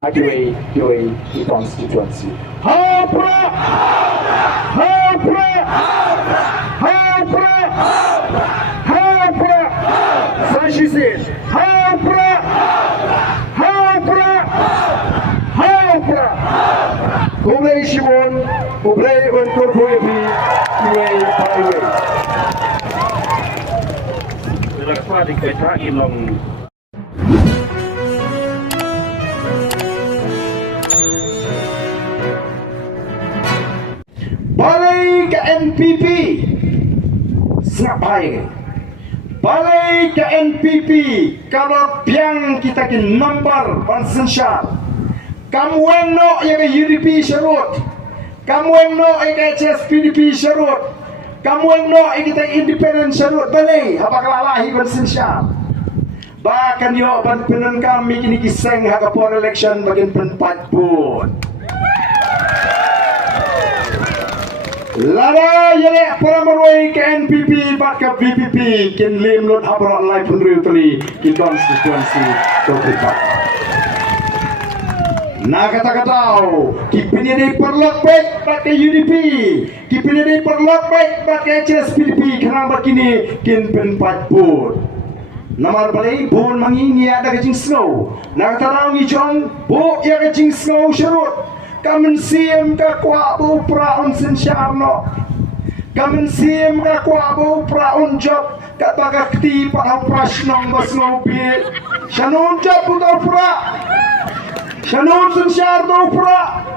UAE constituency. Hapra! Hapra! Hapra! Hapra! Fascism! Hapra! Hapra! Hapra! Kublai Shimon, Kublai Wenkopoepi, UAE Highway. Dilakukan di kereta Ilong. Balai ke NPP Senap baik. Balai ke NPP kalau piang kita ke nombor Bansensyar. Kamu no yang ke UDP syarut. Kamu no yang ke HSPDP syarut. Kamu no yang kita independen syarut. Balai apa kelalahi Bansensyar. Bahkan yo penon kami kini kiseng hakapor election bagian penpat pun. Lara yele para marwai ke NPP bat ke BPP kin lim lot habra lai pun tali ki konstituensi Topipat. Na kata-katau ki pinili perlok baik bat ke UDP, ki pinili perlok baik bat ke HSPDP kenapa kini kin penpat pun. Namar balai bon mangingi ada kecing snow. Na kata ngijong bo ya kecing snow syarut. Kamen sim ka kwa bu praun Sensyarno. Kamen sim ka kwa bu praun job ka bagakti pa prashnong basnobi. Shanun job buta pra. Shanun Sensyarno pra.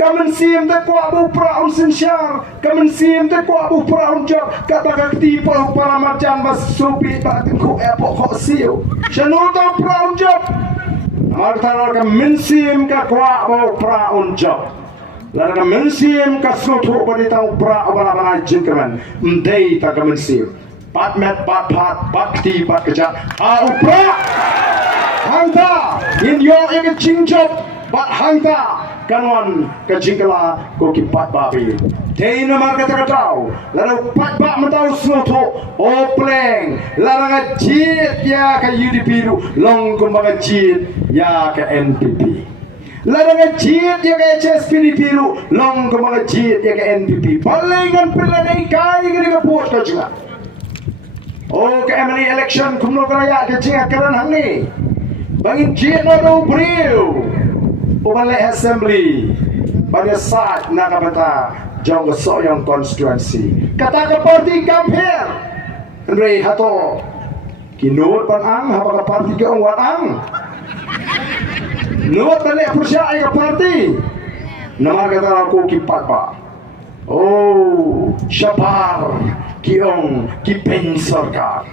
Kamen sim ka kwa bu praun Sensyar. Kamen sim ka kwa bu praun job ka bagakti pa para marjan basnobi ba ku epok ko siu. Shanun ta praun job. Martalar ka mensim ka kwa o pra un job. Lara ka mensim ka snotu balita pra bala bala jinkaman. Mdei ta ka mensim. Pat met pat pat bakti pat keja. A upra. Hangta in yo yang jing job bat hangta kanon ka jingkala ko ki pat babi. Dei namar kata katau. Lara pat ba mentau snotu o pleng. Lara ka jit ya ka UDP long kumbaga jit ya ke NPP. Ladang jit ya ke HSPDP long ke mga jit ya ke NPP. Palingan pilanay kaya ka rin kapot ka juga. O ke MLA election kumno kaya ka jinga karan hangni. Bangin jit na do brio. O balay assembly. Banya saat nakabata jang soyang constituency. Kata ka party kampir. Andre hato. Kinuot pan ang hapa ka party ka ang watang. Nuot tali persya ay parti. Namar kata aku kipat pa. Oh, syabar kiong kipen sarkar.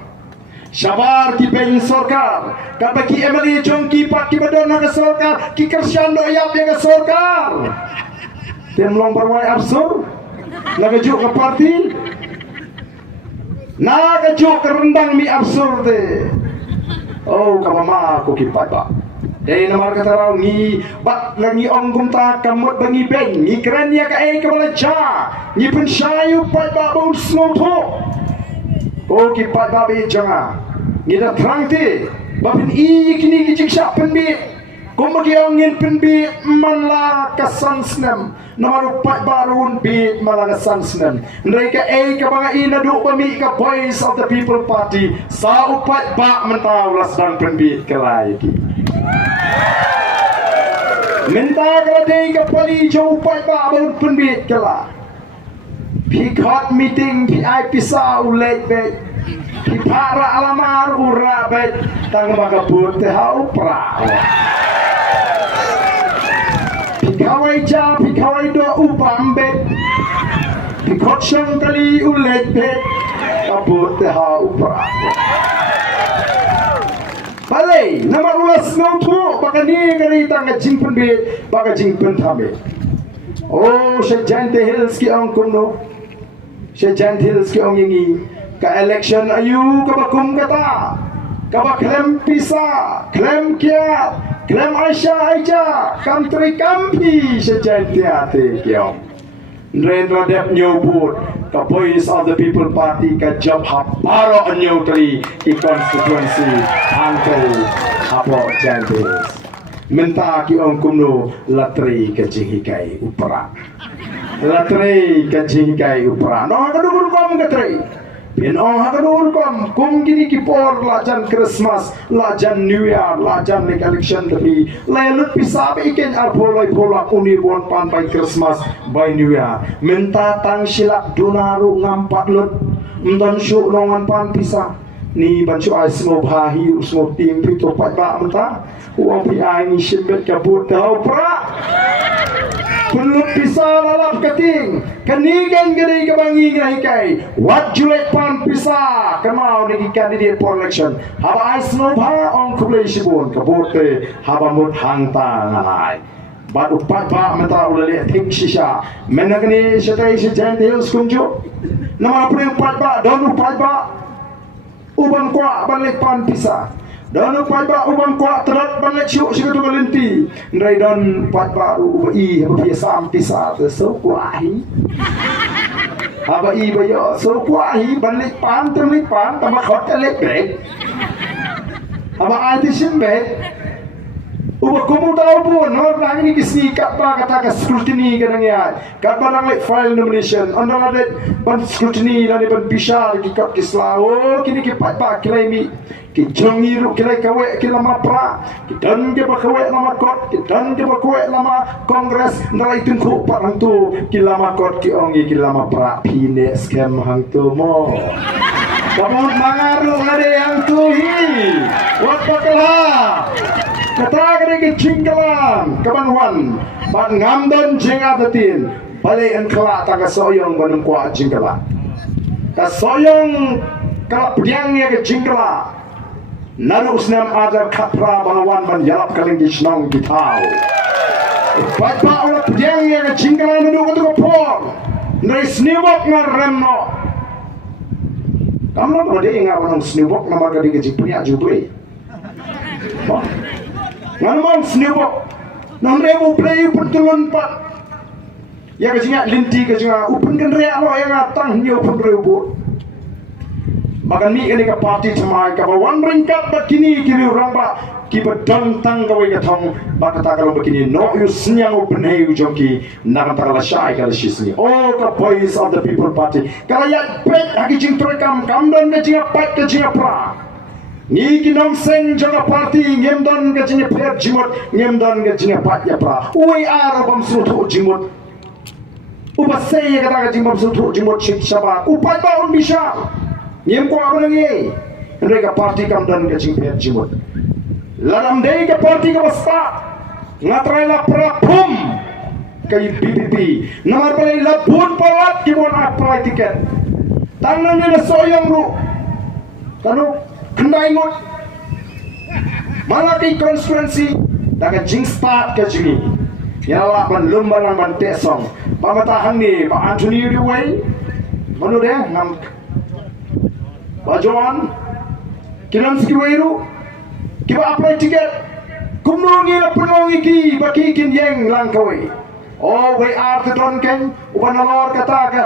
Syabar kipen sarkar. Kata ki MLA jong kipat kibadon na sarkar, ki kersyando yap yang sarkar. Temlong berwai absur. Nagajuk ke parti. Nagajuk ke rendang mi absur de. Oh, kamama aku kipat pa. Dari namar kata raw ni bat lagi ongkum ta kamot bangi beng ni keren ya ka e kamala cha ni pensyayu pat babun snoto o ki pat babi janga ni da trangti babin i kini ki jiksa penbi kumagi angin penbi manla kasan snem namar pat barun bi mala kasan snem ndai ka e ka banga ina du pami ka voice of the people party sa upat ba mentau lasang penbi kelai ki minta keladai ke pali jauh pai babun penbit kala. Pikot meeting PI pisau late bet. Pipara alamar ura bet. Tang magabut te hau pra. Pikawai ja pikawai do upam bet. Pikot syang kali ulet bet. Kabut te hau pra. Balai, nama ulas ngautu, baka ni kari tangga jingpen be, baka jingpen tabe. Oh, Shejant Hills ki ang kuno, Shejant Hills ki ang yingi. Ka election ayu kabakum kata, kabaklem pisa, klem kia, klem Aisyah aja, country kampi Shejant Tiate kiong. Narendra Dep nyobut, ka voice of the people party ka job haparo anyo kali ki constituency angkel hapo jantis. Menta ki ong kumno latri ke jinghikai upra. Latri ke jinghikai upra. No kadur kom katri. Pin ong hakadur kom kum gini ki por lajan Christmas, lajan New Year, lajan lik election tapi lelut pisabe iken arboloi pola unir won pan by Christmas by New Year. Menta tang silak dunaru ngampat lut. Mdon syuk nongan pan pisah. Ni bancu ai semua bahi semua tim itu pat ba menta uang pi ai ni shibet kabut tau pra pelut pisah lalap keting kenigan gede kebangi ngahikai wat julek pan pisah kemau ni candidate for election haba ai semua bah on kubleishibun kabut te haba mut hangta ngalai bat upat ba menta ulale tik shisha menagni shatai shajan hills kunjo nama pring upat ba don upat ba ubang kuat balik pan pisah dan upat ba ubang kuat terat balik syuk syuk tu galinti ndai dan upat ba i biasa pisah tu so kuahi aba i bayo so kuahi balik pan telik pan tambah khot elek brek aba ai ti simbe uba kumu tahu pun orang ini kisni kapa kata ke scrutiny kadang ya kapa nang like file nomination andang ada ban scrutiny dan ban pisah ki kap kisla oh kini ki pat pa kilai mi ki jongi ru kilai kawe kilama pra ki dan ke ba kawe nama kot ki dan ke ba kawe nama kongres ndai tun ku parang tu kilama kot ki ongi kilama pra pine scam hang tu mo kamu mangaru ngade yang tu hi wat pakalah kata kena jingkalan kabanwan bat ngamdon jingatatin balik engkelak tak soyong banum kuat jingkalan kasoyong kalau pedangnya ke jingkalan naru usnam ada kapra banawan ban jalap kaling gisnong kitau bat ba olah pedangnya ke jingkalan duduk untuk por dari snibok ngaremno kamu nak berada ingat orang snibok nama kadi kejipunya jubri Ngalaman snibok nang rebu play pertulun pak ya kajinga linti kajinga upun kan rea lo yang atang ni upun rebu bahkan ni kini ke parti semai ke bawan ringkat begini kiri orang pak kibat dantang kawai katong bak kata kalau begini no you senyang upun hey ujongki nak kata kalau syai kalau sisni oh the voice of the people party kalau ya pet haki jing terekam kamdan kajinga pat kajinga pra ni kinong seng jaga parti ngemdan gajinya per jimut ngemdan gajinya pat ya pra we are bam sutu jimut uba sei kata gajinya bam sutu jimut shik shaba upat ba un bisa ngem ko abangi mereka parti kamdan gajinya per jimut ladam dei ke parti ke basta ngatrai la prapum kai BPP nomor palai labun pawat kimon apply tiket tangan ni soyong ru kanu kena ingat malah di konstituensi daga jing start ke sini yalah ban lembaran ban tesong pamatahan ni Pak Anthony Udiway mana dia nam bajuan kinam sikiwairu kiba apply tiket kumnongi la penongi ki baki kin yang langkawi oh we are the dronken uban alor kata ka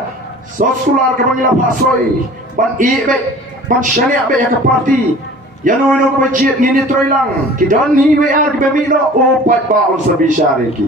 soskular ke bangila pasoi ban ibe ban syariat be ke parti yano no ko jiet ni troilang kidan hi we ar ke bemino o pat ba on sabi syariki